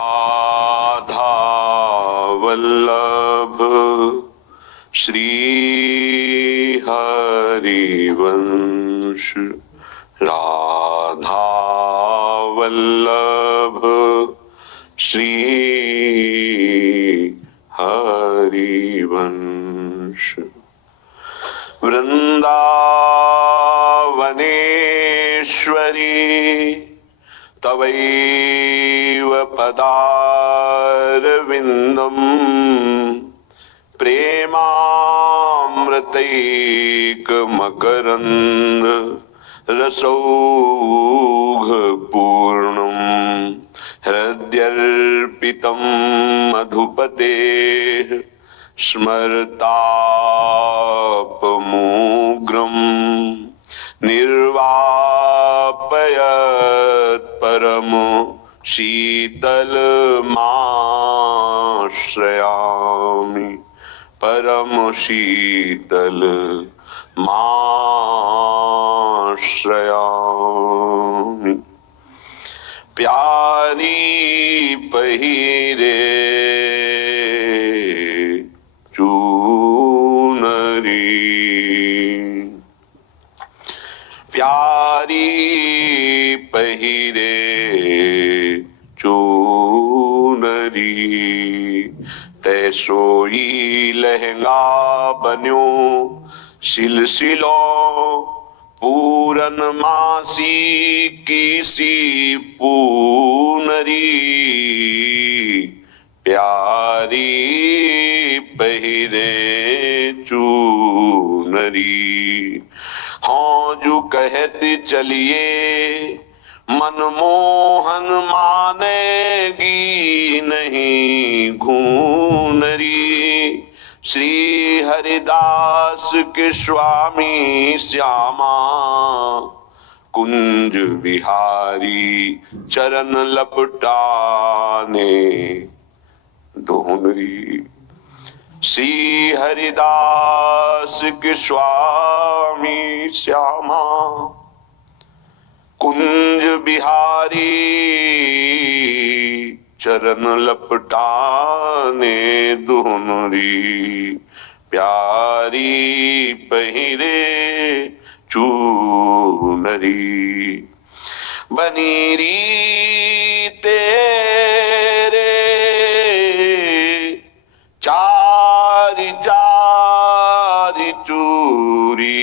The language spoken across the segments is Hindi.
राधा वल्लभ श्री हरिवंश, राधा वल्लभ श्री हरिवंश। वृंदावनेश्वरी तवैव पदारविन्दम् प्रेमामृतैकमकरन्द रसौघपूर्णम् हृद्यर्पितं मधुपतेः स्मरतापमूग्रम् निर्वापयत् परम शीतलमाश्रयामि, परम शीतलमाश्रयामि। प्यारी पहिरे चूनरी, प्यारी पहिरे चूनरी, तैसोई लहंगा बन्यो सिलसिलों पूरन मासी की सी पूनरी। प्यारी पहिरे चूनरी, हाँ जो कहते चलिए मनमोहन मानेगी नहीं घूनरी। श्री हरिदास के स्वामी श्यामा कुंज बिहारी चरण लपटाने दोनरी। श्री हरिदास के स्वामी श्यामा कुंज बिहारी चरण लपटाने दोनरी। प्यारी पहिरे चूनरी, बनीरी तेरे चारी चारी चूरी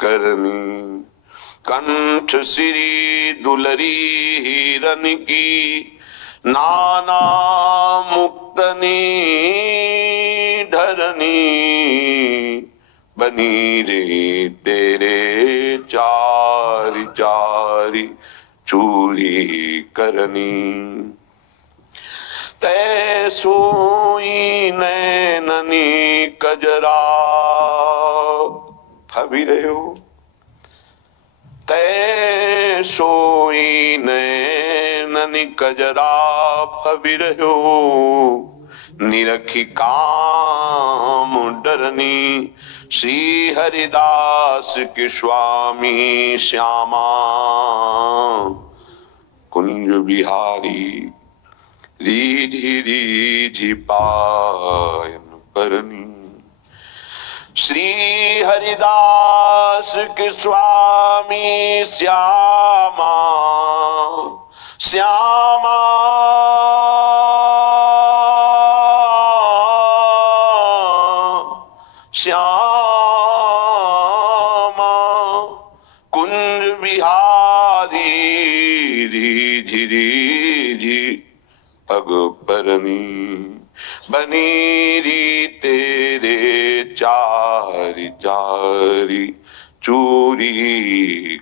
करनी। कंठ सिरी दुलरी हिरन की नाना मुक्तनी ढरनी। बनी रे तेरे चारी चारी चूरी करनी। तै सोई नैननी कजरा फबी रहे हो। तै सोई नैननी कजरा फबी रहे हो। निरखी काम डरनी श्री हरिदास के स्वामी श्यामा कुंज बिहारी। रीझी रीझी पायन परनी श्री हरिदास के स्वामी श्यामा श्यामा श्यामा कुंज बिहारी। रीझी रीझी पग परनी बनीरी तेरे चारी चारी चूरी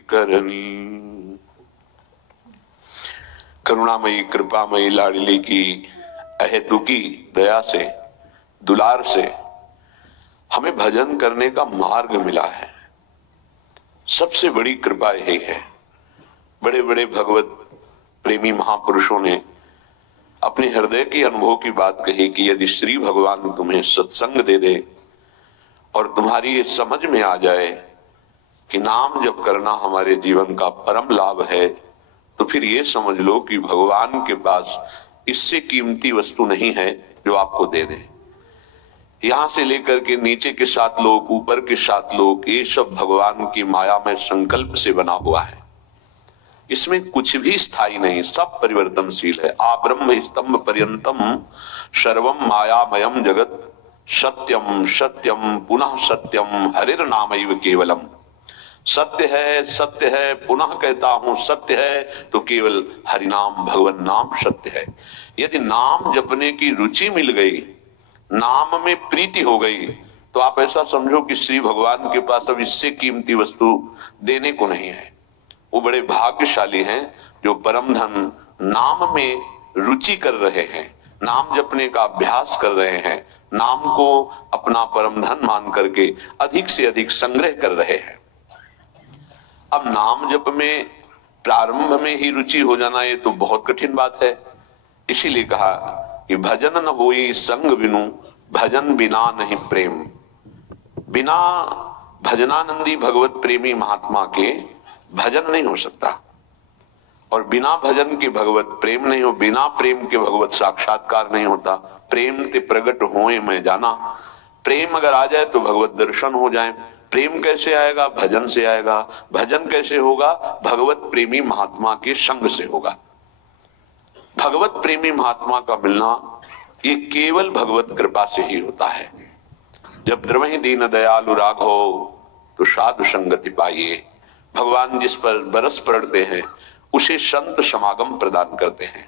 करनी। करुणामयी कृपामयी लाडली की अहेतुकी दया से दुलार से हमें भजन करने का मार्ग मिला है। सबसे बड़ी कृपा यही है। बड़े बड़े भगवत प्रेमी महापुरुषों ने अपने हृदय के अनुभव की बात कही कि यदि श्री भगवान तुम्हें सत्संग दे दे और तुम्हारी ये समझ में आ जाए कि नाम जप करना हमारे जीवन का परम लाभ है, तो फिर ये समझ लो कि भगवान के पास इससे कीमती वस्तु नहीं है जो आपको दे दे। यहां से लेकर के नीचे के 7 लोक, ऊपर के 7 लोक, ये सब भगवान की माया में संकल्प से बना हुआ है। इसमें कुछ भी स्थायी नहीं, सब परिवर्तनशील है। आब्रह्म स्तंभ पर्यंतम सर्वम मायामयम जगत सत्यम सत्यम पुनः सत्यम हरिर नामैव केवलम। सत्य है, पुनः कहता हूं सत्य है, तो केवल हरिनाम भगवान नाम सत्य है। यदि नाम जपने की रुचि मिल गई, नाम में प्रीति हो गई, तो आप ऐसा समझो कि श्री भगवान के पास अब इससे कीमती वस्तु देने को नहीं है। वो बड़े भाग्यशाली हैं जो परम धन नाम में रुचि कर रहे हैं, नाम जपने का अभ्यास कर रहे हैं, नाम को अपना परम धन मान करके अधिक से अधिक संग्रह कर रहे हैं। अब नाम जप में प्रारंभ में ही रुचि हो जाना ये तो बहुत कठिन बात है। इसीलिए कहा कि भजन न होई संग बिनु, भजन बिना नहीं प्रेम। बिना भजनानंदी भगवत प्रेमी महात्मा के भजन नहीं हो सकता, और बिना भजन के भगवत प्रेम नहीं हो, बिना प्रेम के भगवत साक्षात्कार नहीं होता। प्रेम ते प्रगट होए मैं जाना, प्रेम अगर आ जाए तो भगवत दर्शन हो जाए। प्रेम कैसे आएगा? भजन से आएगा। भजन कैसे होगा? भगवत प्रेमी महात्मा के संग से होगा। भगवत प्रेमी महात्मा का मिलना ये केवल भगवत कृपा से ही होता है। जब द्रवहि दीन दयालु राघो तो साधु संगति पाइए। भगवान जिस पर बरस पड़ते हैं उसे संत समागम प्रदान करते हैं।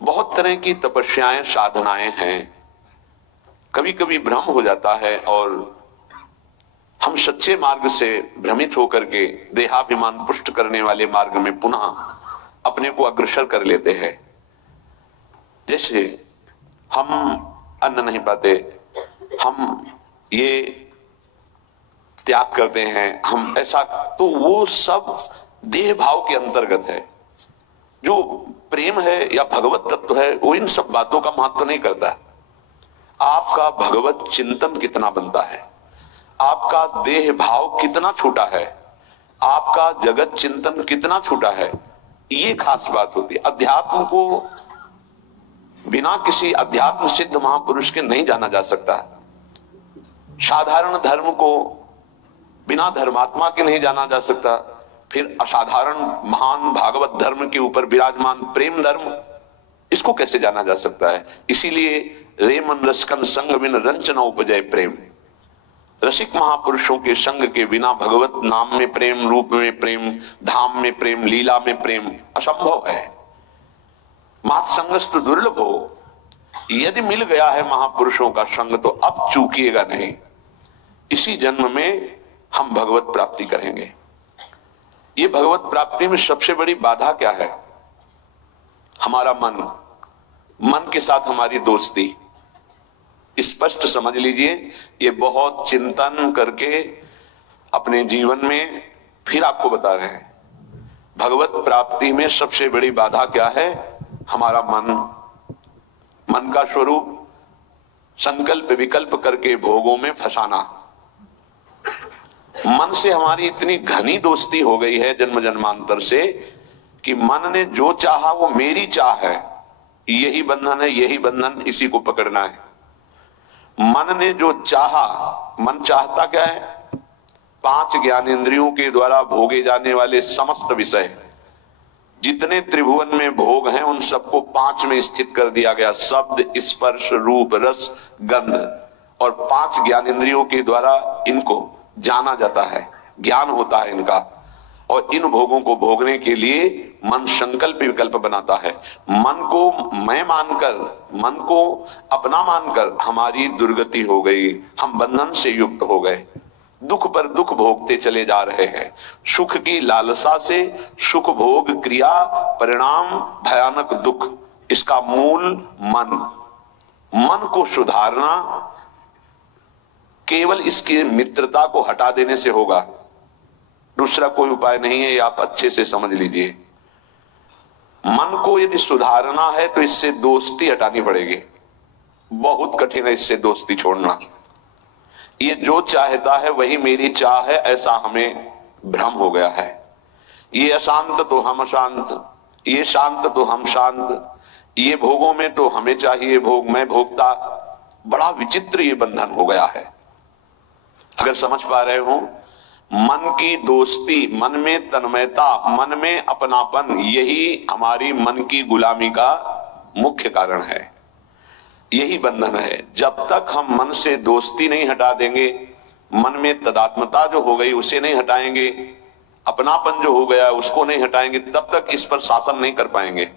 बहुत तरह की तपस्याएं साधनाएं हैं। कभी कभी भ्रम हो जाता है और हम सच्चे मार्ग से भ्रमित होकर के देहाभिमान पुष्ट करने वाले मार्ग में पुनः अपने को अग्रसर कर लेते हैं। जैसे हम अन्न नहीं पाते, हम ये त्याग करते हैं, हम ऐसा, तो वो सब देह भाव के अंतर्गत है। जो प्रेम है या भगवत तत्व है वो इन सब बातों का महत्व नहीं करता। आपका भगवत चिंतन कितना बनता है, आपका देह भाव कितना छोटा है, आपका जगत चिंतन कितना छोटा है, ये खास बात होती है। अध्यात्म को बिना किसी अध्यात्म सिद्ध महापुरुष के नहीं जाना जा सकता। साधारण धर्म को बिना धर्मात्मा के नहीं जाना जा सकता। फिर असाधारण महान भागवत धर्म के ऊपर विराजमान प्रेम धर्म, इसको कैसे जाना जा सकता है? इसीलिए रेमन रसकन संग बिन रंच न उपजय प्रेम। रसिक महापुरुषों के संग के बिना भगवत नाम में प्रेम, रूप में प्रेम, धाम में प्रेम, लीला में प्रेम असंभव है। मात संगस्तु दुर्लभ हो। यदि मिल गया है महापुरुषों का संग तो अब चूकिएगा नहीं। इसी जन्म में हम भगवत प्राप्ति करेंगे। ये भगवत प्राप्ति में सबसे बड़ी बाधा क्या है? हमारा मन, मन के साथ हमारी दोस्ती। स्पष्ट समझ लीजिए, ये बहुत चिंतन करके अपने जीवन में फिर आपको बता रहे हैं। भगवत प्राप्ति में सबसे बड़ी बाधा क्या है? हमारा मन। मन का स्वरूप संकल्प विकल्प करके भोगों में फंसाना। मन से हमारी इतनी घनी दोस्ती हो गई है जन्म जन्मांतर से कि मन ने जो चाहा वो मेरी चाह है, यही बंधन है, यही बंधन, इसी को पकड़ना है। मन ने जो चाहा, मन चाहता क्या है? 5 ज्ञानेंद्रियों के द्वारा भोगे जाने वाले समस्त विषय, जितने त्रिभुवन में भोग हैं उन सबको 5 में स्थित कर दिया गया। शब्द, स्पर्श, रूप, रस, गंध, और 5 ज्ञानेंद्रियों के द्वारा इनको जाना जाता है, ज्ञान होता है इनका। और इन भोगों को भोगने के लिए मन संकल्प विकल्प बनाता है। मन को मैं मानकर, मन को अपना मानकर हमारी दुर्गति हो गई, हम बंधन से युक्त हो गए, दुख पर दुख भोगते चले जा रहे हैं। सुख की लालसा से सुख भोग क्रिया परिणाम भयानक दुख, इसका मूल मन। मन को सुधारना केवल इसकी मित्रता को हटा देने से होगा, दूसरा कोई उपाय नहीं है। ये आप अच्छे से समझ लीजिए। मन को यदि सुधारना है तो इससे दोस्ती हटानी पड़ेगी। बहुत कठिन है इससे दोस्ती छोड़ना। ये जो चाहता है वही मेरी चाह है, ऐसा हमें भ्रम हो गया है। ये अशांत तो हम अशांत, ये शांत तो हम शांत, ये भोगों में तो हमें चाहिए भोग, मैं भोगता। बड़ा विचित्र ये बंधन हो गया है। अगर समझ पा रहे हो, मन की दोस्ती, मन में तन्मयता, मन में अपनापन, यही हमारी मन की गुलामी का मुख्य कारण है, यही बंधन है। जब तक हम मन से दोस्ती नहीं हटा देंगे, मन में तदात्मता जो हो गई उसे नहीं हटाएंगे, अपनापन जो हो गया उसको नहीं हटाएंगे, तब तक इस पर शासन नहीं कर पाएंगे।